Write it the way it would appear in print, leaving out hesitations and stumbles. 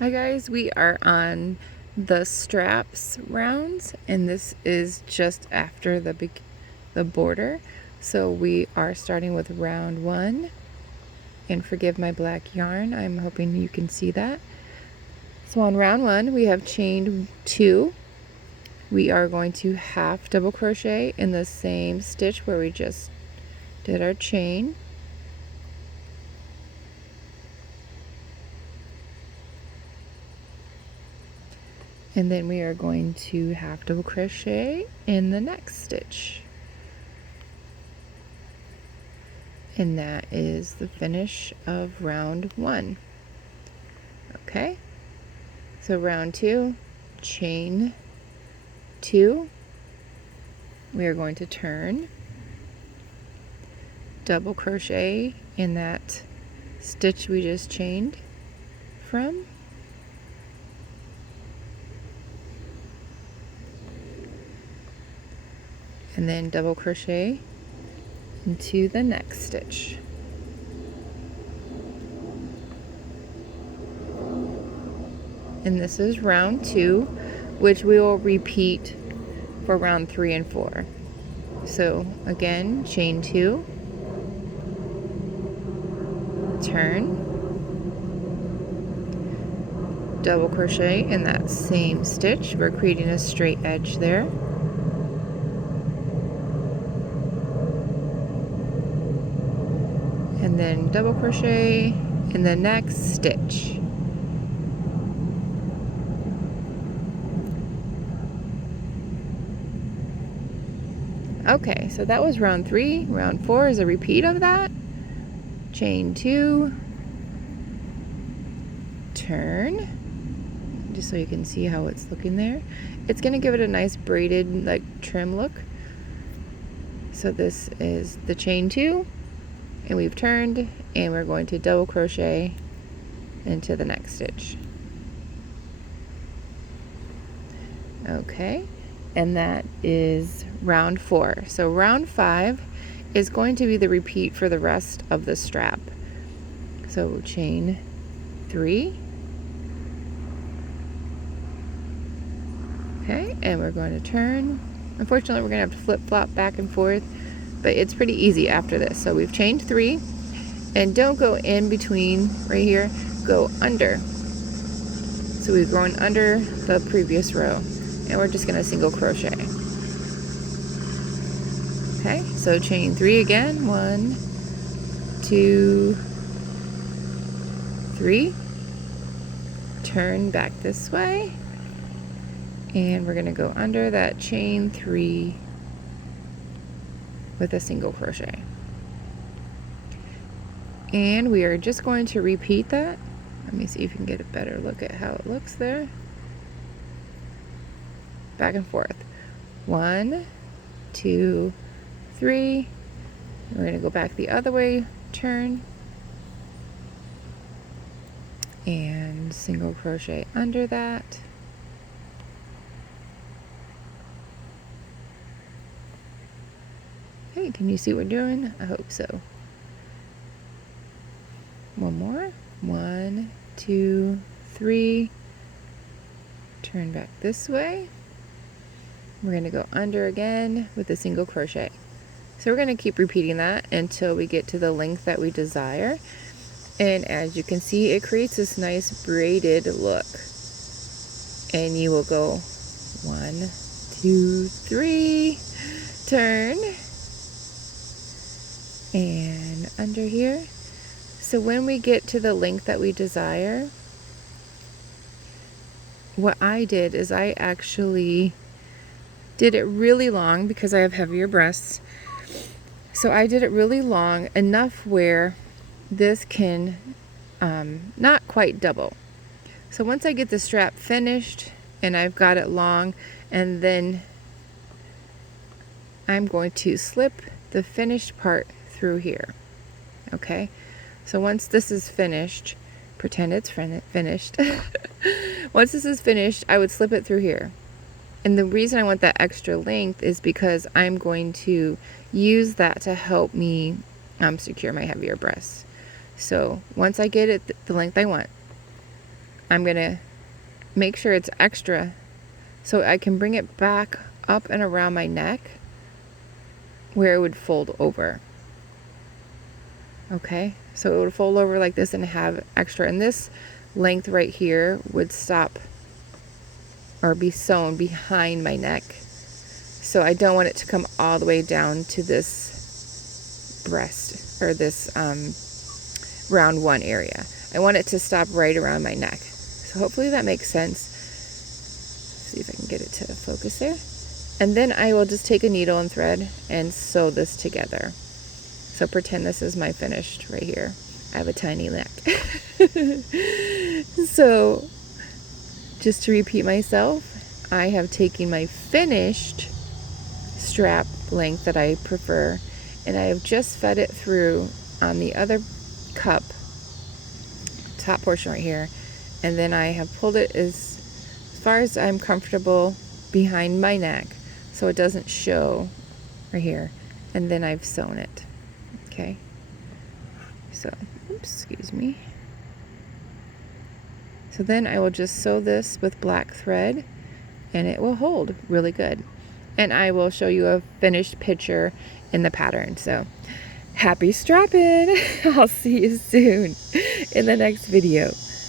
Hi guys, we are on the straps rounds, and this is just after the border. So we are starting with round 1, and forgive my black yarn, I'm hoping you can see that. So on round 1 we have chained 2. We are going to half double crochet in the same stitch where we just did our chain. And then we are going to half double crochet in the next stitch. And that is the finish of round 1. Okay, so round 2, chain 2. We are going to turn, double crochet in that stitch we just chained from. And then double crochet into the next stitch. And this is round 2, which we will repeat for round 3 and 4. So again, chain 2, turn, double crochet in that same stitch. We're creating a straight edge there. And then double crochet in the next stitch. Okay, so that was round 3. Round 4 is a repeat of that. Chain 2, turn, just so you can see how it's looking there. It's going to give it a nice braided, like, trim look. So this is the chain 2, and we've turned, and we're going to double crochet into the next stitch. Okay, and that is round 4. So round 5 is going to be the repeat for the rest of the strap. So chain 3. Okay, and we're going to turn. Unfortunately, we're going to have to flip-flop back and forth, but it's pretty easy after this. So we've chained 3, and don't go in between right here, go under. So we've gone under the previous row, and we're just going to single crochet. Okay, so chain 3 again, 1, 2, 3, turn back this way, and we're going to go under that chain 3 with a single crochet. And we are just going to repeat that. Let me see if you can get a better look at how it looks there. Back and forth. 1, 2, 3. We're going to go back the other way, turn, and single crochet under that. Hey, can you see what we're doing? I hope so. One more. 1, 2, 3. Turn back this way. We're going to go under again with a single crochet. So we're going to keep repeating that until we get to the length that we desire. And as you can see, it creates this nice braided look. And you will go 1, 2, 3, turn, and under here. So when we get to the length that we desire, what I did is I actually did it really long because I have heavier breasts. So I did it really long, enough where this can not quite double. So once I get the strap finished and I've got it long, and then I'm going to slip the finished part through here. Okay, so once this is finished, pretend it's finished. Once this is finished, I would slip it through here. And the reason I want that extra length is because I'm going to use that to help me secure my heavier breasts. So once I get it the length I want, I'm going to make sure it's extra so I can bring it back up and around my neck where it would fold over. Okay, so it would fold over like this and have extra, and this length right here would stop or be sewn behind my neck. So I don't want it to come all the way down to this breast or this round one area. I want it to stop right around my neck. So hopefully that makes sense. See if I can get it to focus there. And then I will just take a needle and thread and sew this together. So pretend this is my finished right here. I have a tiny neck. So just to repeat myself, I have taken my finished strap length that I prefer, and I have just fed it through on the other cup, top portion right here, and then I have pulled it as far as I'm comfortable behind my neck so it doesn't show right here, and then I've sewn it. Okay, so oops, excuse me. So then I will just sew this with black thread and it will hold really good. And I will show you a finished picture in the pattern. So happy strapping! I'll see you soon in the next video.